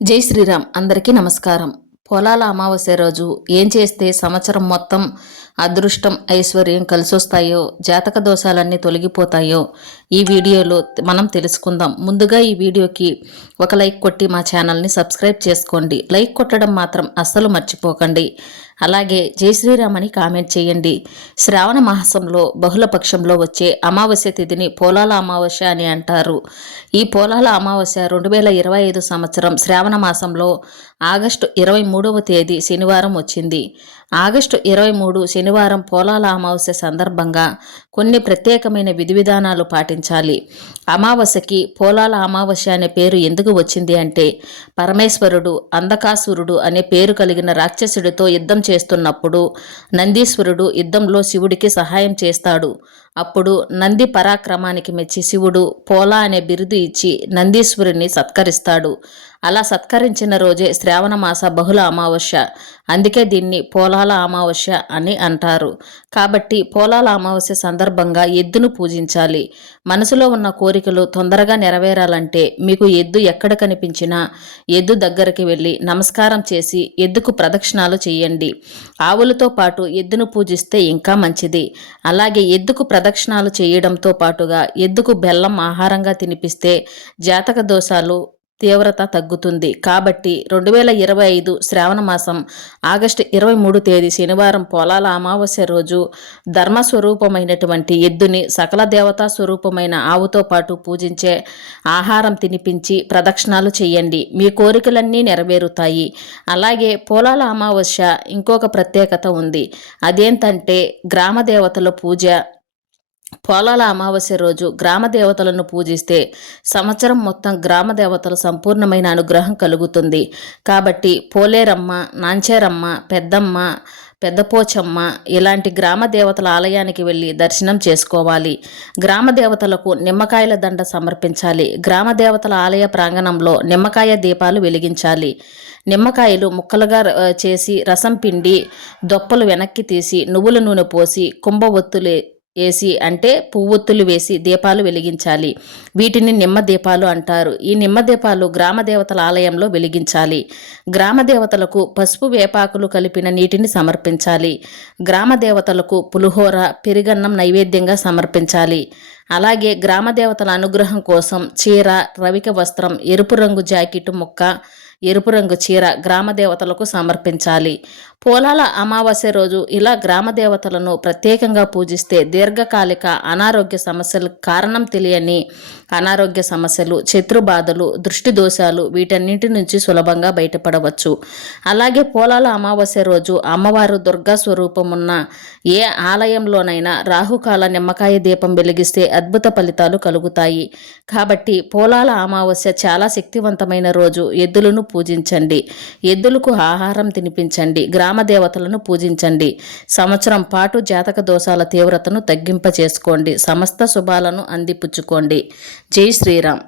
జై శ్రీరామ్. అందరికీ నమస్కారం. పొలాల అమావాస్య రోజు ఏం చేస్తే సంవత్సరం మొత్తం అదృష్టం ఐశ్వర్యం కలిసొస్తాయో జాతక దోషాలన్నీ తొలగిపోతాయో ఈ వీడియోలో మనం తెలుసుకుందాం. ముందుగా ఈ వీడియోకి ఒక లైక్ కొట్టి మా ఛానల్ని సబ్స్క్రైబ్ చేసుకోండి. లైక్ కొట్టడం మాత్రం అస్సలు మర్చిపోకండి. అలాగే జై శ్రీరామని కామెంట్ చేయండి. శ్రావణ మాసంలో బహుళ పక్షంలో వచ్చే అమావాస్య తిథిని పోలాల అమావాస్య అని అంటారు. ఈ పోలాల అమావాస్య రెండు వేల ఇరవై ఐదు సంవత్సరం శ్రావణ మాసంలో ఆగస్టు ఇరవై మూడవ తేదీ శనివారం వచ్చింది. ఆగస్టు ఇరవై మూడు శనివారం పోలాల అమావాస్య సందర్భంగా కొన్ని ప్రత్యేకమైన విధి విధానాలు పాటించాలి. అమావాస్యకి పోలాల అమావాస్య అనే పేరు ఎందుకు వచ్చింది అంటే పరమేశ్వరుడు అంధకాసురుడు అనే పేరు కలిగిన రాక్షసుడితో యుద్ధం చేస్తున్నప్పుడు నందీశ్వరుడు యుద్ధంలో శివుడికి సహాయం చేస్తాడు. అప్పుడు నంది పరాక్రమానికి మెచ్చి శివుడు పోలా అనే బిరుదు ఇచ్చి నందీశ్వరుణ్ణి సత్కరిస్తాడు. అలా సత్కరించిన రోజే శ్రావణ మాస బహుళ అమావాస్య. అందుకే దీన్ని పోలాల అమావాస్య అని అంటారు. కాబట్టి పోలాల అమావాస్య సందర్భంగా ఎద్దును పూజించాలి. మనసులో ఉన్న కోరికలు తొందరగా నెరవేరాలంటే మీకు ఎద్దు ఎక్కడ కనిపించినా ఎద్దు దగ్గరికి వెళ్ళి నమస్కారం చేసి ఎద్దుకు ప్రదక్షిణాలు చేయండి. ఆవులతో పాటు ఎద్దును పూజిస్తే ఇంకా మంచిది. అలాగే ఎద్దుకు ప్రదక్షిణాలు చేయడంతో పాటుగా ఎద్దుకు బెల్లం ఆహారంగా తినిపిస్తే జాతక దోషాలు తీవ్రత తగ్గుతుంది. కాబట్టి రెండు వేల ఇరవై ఐదు శ్రావణ మాసం ఆగస్టు ఇరవై మూడు తేదీ శనివారం పొలాల అమావాస్య రోజు ధర్మస్వరూపమైనటువంటి ఎద్దుని సకల దేవతా స్వరూపమైన ఆవుతో పాటు పూజించే ఆహారం తినిపించి ప్రదక్షిణాలు చేయండి. మీ కోరికలన్నీ నెరవేరుతాయి. అలాగే పొలాల అమావాస్య ఇంకొక ప్రత్యేకత ఉంది. అదేంటంటే గ్రామ దేవతల పూజ పోలాల అమావాస్య రోజు గ్రామ దేవతలను పూజిస్తే సంవత్సరం మొత్తం గ్రామ దేవతల సంపూర్ణమైన అనుగ్రహం కలుగుతుంది. కాబట్టి పోలేరమ్మ నాంచేరమ్మ పెద్దమ్మ పెద్దపోచమ్మ ఇలాంటి గ్రామ దేవతల ఆలయానికి వెళ్ళి దర్శనం చేసుకోవాలి. గ్రామ దేవతలకు నిమ్మకాయల దండ సమర్పించాలి. గ్రామ దేవతల ఆలయ ప్రాంగణంలో నిమ్మకాయ దీపాలు వెలిగించాలి. నిమ్మకాయలు ముక్కలుగా చేసి రసం పిండి దొప్పలు వెనక్కి తీసి నువ్వుల నూనె పోసి కుంభ ఒత్తులే వేసి అంటే పువ్వొత్తులు వేసి దీపాలు వెలిగించాలి. వీటిని నిమ్మ దీపాలు అంటారు. ఈ నిమ్మ దీపాలు గ్రామ దేవతల ఆలయంలో వెలిగించాలి. గ్రామ దేవతలకు పసుపు వేపాకులు కలిపిన నీటిని సమర్పించాలి. గ్రామ దేవతలకు పులిహోర పెరిగన్నం నైవేద్యంగా సమర్పించాలి. అలాగే గ్రామ దేవతల అనుగ్రహం కోసం చీర రవిక వస్త్రం ఎరుపు రంగు జాకెట్ ముక్క ఎరుపు రంగు చీర గ్రామ దేవతలకు సమర్పించాలి. పోలాల అమావాస్య రోజు ఇలా గ్రామ దేవతలను ప్రత్యేకంగా పూజిస్తే దీర్ఘకాలిక అనారోగ్య సమస్యలు కారణం తెలియని అనారోగ్య సమస్యలు శత్రుబాధలు దృష్టి దోషాలు వీటన్నింటి నుంచి సులభంగా బయటపడవచ్చు. అలాగే పోలాల అమావాస్య రోజు అమ్మవారు దుర్గా స్వరూపం ఉన్న ఏ ఆలయంలోనైనా రాహుకాల నిమ్మకాయ దీపం వెలిగిస్తే అద్భుత ఫలితాలు కలుగుతాయి. కాబట్టి పోలాల అమావాస్య చాలా శక్తివంతమైన రోజు. ఎద్దులను పూజించండి. ఎద్దులకు ఆహారం తినిపించండి. గ్రామ దేవతలను పూజించండి. సంవత్సరం పాటు జాతక దోషాల తీవ్రతను తగ్గింప చేసుకోండి సమస్త శుభాలను అందిపుచ్చుకోండి. జై శ్రీరామ్.